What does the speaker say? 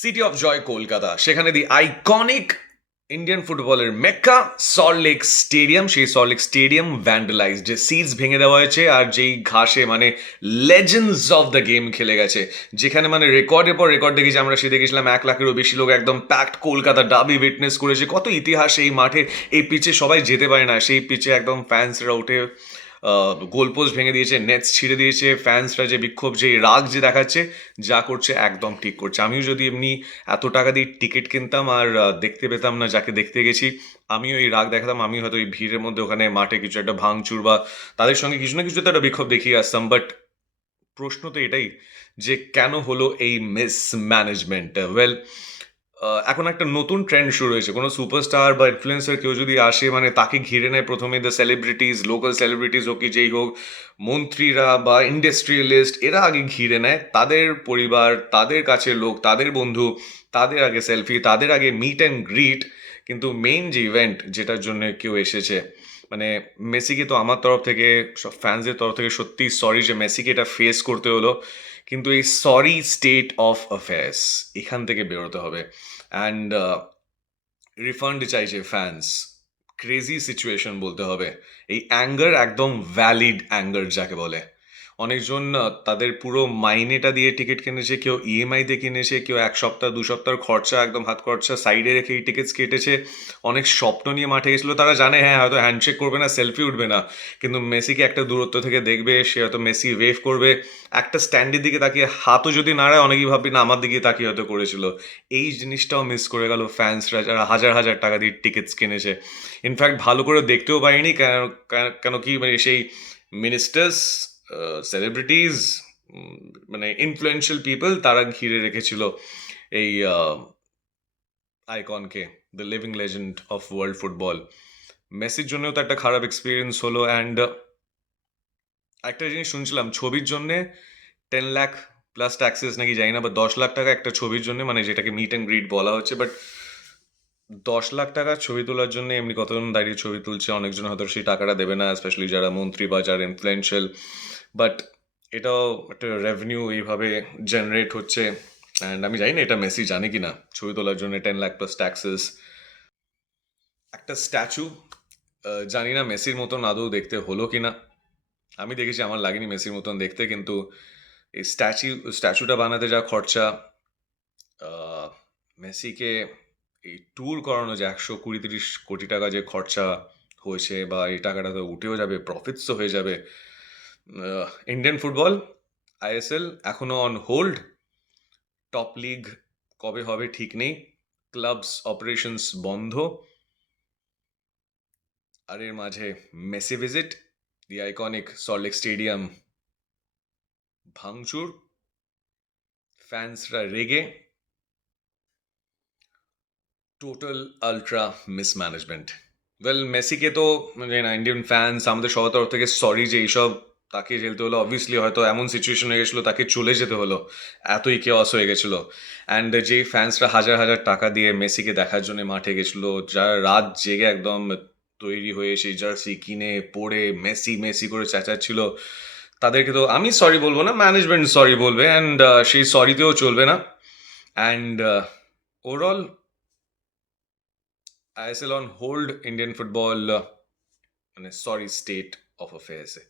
City of joy Kolkata, সেখানে দি iconic Indian ফুটবলের Mecca Salt Lake stadium, সেই সল্টলেক স্টেডিয়াম ভ্যান্ডালাইজড, যে সিটস ভেঙে দেওয়া হয়েছে আর যেই ঘাসে মানে লেজেন্ডস অফ দ্য গেম খেলে গেছে, যেখানে মানে রেকর্ডের পর রেকর্ড দেখেছি আমরা, সে দেখেছিলাম 1 লাখেরও বেশি লোক একদম প্যাকড কলকাতা ডাবি উইটনেস করেছে। কত ইতিহাস এই মাঠে, এই পিচে সবাই যেতে পারে না, সেই পিচে একদম ফ্যান্সরা উঠে গোলপোস্ট ভেঙে দিয়েছে, নেটস ছিঁড়ে দিয়েছে। ফ্যান্সরা যে বিক্ষোভ, যে রাগ যে দেখাচ্ছে, যা করছে একদম ঠিক করছে। আমিও যদি এমনি এত টাকা দিয়ে টিকিট কিনতাম আর দেখতে পেতাম না যাকে দেখতে গেছি, আমিও এই রাগ দেখাতাম। আমি হয়তো এই ভিড়ের মধ্যে ওখানে মাঠে কিছু একটা ভাঙচুর বা তাদের সঙ্গে কিছু না কিছু তো একটা বিক্ষোভ দেখিয়ে আসতাম। বাট প্রশ্ন তো এটাই, যে কেন হলো এই মিসম্যানেজমেন্ট? ওয়েল, এখন একটা নতুন ট্রেন্ড শুরু হয়েছে। কোনো সুপারস্টার বা ইনফ্লুয়েন্সার কেউ যদি আসে, মানে তাকে ঘিরে নেয় প্রথমে দ্য সেলিব্রিটিজ, লোকাল সেলিব্রিটিজ হোক কি যেই হোক, মন্ত্রীরা বা ইন্ডাস্ট্রিয়ালিস্ট, এরা আগে ঘিরে নেয় তাদের পরিবার, তাদের কাছের লোক, তাদের বন্ধু, তাদের আগে সেলফি, তাদের আগে মিট অ্যান্ড গ্রিট। কিন্তু মেইন যে ইভেন্ট যেটার জন্য কেউ এসেছে, মানে মেসিকে তো আমার তরফ থেকে, সব ফ্যান্সদের তরফ থেকে সত্যি সরি যে মেসিকে এটা ফেস করতে হলো। কিন্তু এই সরি স্টেট অফ অ্যাফেয়ার্স, এখান থেকে বেরোতে হবে। অ্যান্ড রিফান্ড চাইছে ফ্যান্স। ক্রেজি সিচুয়েশন বলতে হবে। এই অ্যাঙ্গার একদম ভ্যালিড অ্যাঙ্গার যাকে বলে। অনেকজন তাদের পুরো মাইনেটা দিয়ে টিকিট কিনেছে, কেউ ইএমআই দিয়ে কিনেছে, কেউ 1 সপ্তাহ 2 সপ্তাহের খরচা, একদম হাত খরচা সাইডে রেখে এই টিকিটস কেটেছে। অনেক স্বপ্ন নিয়ে মাঠে গেছিলো, তারা জানে হ্যাঁ হয়তো হ্যান্ডশেক করবে না, সেলফি উঠবে না, কিন্তু মেসিকে একটা দূরত্ব থেকে দেখবে, সে হয়তো মেসি ওয়েভ করবে, একটা স্ট্যান্ডের দিকে তাকিয়ে হাতও যদি নাড়ায়, অনেকেই ভাববি না আমার দিকে তাকিয়ে হয়তো করেছিল। এই জিনিসটাও মিস করে গেল ফ্যান্সরা, যারা হাজার হাজার টাকা দিয়ে টিকিটস কিনেছে। ইনফ্যাক্ট ভালো করে দেখতেও পাইনি, কেন কেন কি মানে সেই মিনিস্টার্স, সেলিব্রিটিজ, মানে ইনফ্লুয়েন্সিয়াল পিপল, তারা ঘিরে রেখেছিল এই আইকনকে, the living legend of world football. মেসির জন্যও তো একটা খারাপ এক্সপিরিয়েন্স হলো। অ্যান্ড একটা জিনিস শুনছিলাম, ছবির জন্যে 10 লাখ প্লাস ট্যাক্সেস নাকি, জানি না, বা 10 লাখ টাকা একটা ছবির জন্য, মানে যেটাকে মিট অ্যান্ড গ্রিট বলা হচ্ছে। বাট 10 লাখ টাকা ছবি তোলার জন্য এমনি কতজন দাঁড়িয়ে ছবি তুলছে, অনেকজন হয়তো সেই টাকাটা দেবে না, স্পেশালি যারা মন্ত্রী বা যারা ইনফ্লুয়েন্সিয়াল। বাট এটাও একটা রেভিনিউ এইভাবে জেনারেট হচ্ছে। অ্যান্ড আমি জানি না এটা মেসি জানে কি না, ছবি তোলার জন্য 10 লাখ প্লাস ট্যাক্সেস। একটা স্ট্যাচু, জানি না মেসির মতন আদৌ দেখতে হলো কি না। আমি দেখেছি, আমার লাগেনি মেসির মতন দেখতে, কিন্তু এই স্ট্যাচুটা বানাতে যা খরচা, আহ, মেসিকে এই ট্যুর করানো, যে 120-30 কোটি টাকা যে খরচা হয়েছে, বা এই টাকাটা তো উঠেও যাবে, প্রফিটস তো হয়ে যাবে। ইন্ডিয়ান ফুটবল, আইএসএল এখনো অন হোল্ড। টপ লিগ কবে হবে ঠিক নেই। ক্লাবস অপারেশনস বন্ধ। আর এর মাঝে মেসি ভিজিট, দি আইকনিক সল্টলেক স্টেডিয়াম ভাঙচুর, ফ্যান্সরা রেগে, টোটাল আলট্রা মিসম্যানেজমেন্ট। ওয়েল, মেসিকে তো মানে না, ইন্ডিয়ান ফ্যান্স আমাদের সবার তরফ থেকে সরি যে এইসব তাকে যেতে হলো। অবভিয়াসলি হয়তো এমন সিচুয়েশন হয়ে গেছিলো, তাকে চলে যেতে হলো, এতই কেওয়াস হয়ে গেছিলো। অ্যান্ড যেই ফ্যান্সরা হাজার হাজার টাকা দিয়ে মেসিকে দেখার জন্য মাঠে গেছিলো, যারা রাত জেগে একদম তৈরি হয়ে সেই জার্সি কিনে পরে মেসি মেসি করে চেঁচাচ্ছিল, তাদেরকে তো আমি সরি বলবো না, ম্যানেজমেন্ট সরি বলবে। অ্যান্ড সেই সরিতেও চলবে না। And overall ISL on hold, Indian football মানে সরি স্টেট অফ অ্যাফেয়ার্সে।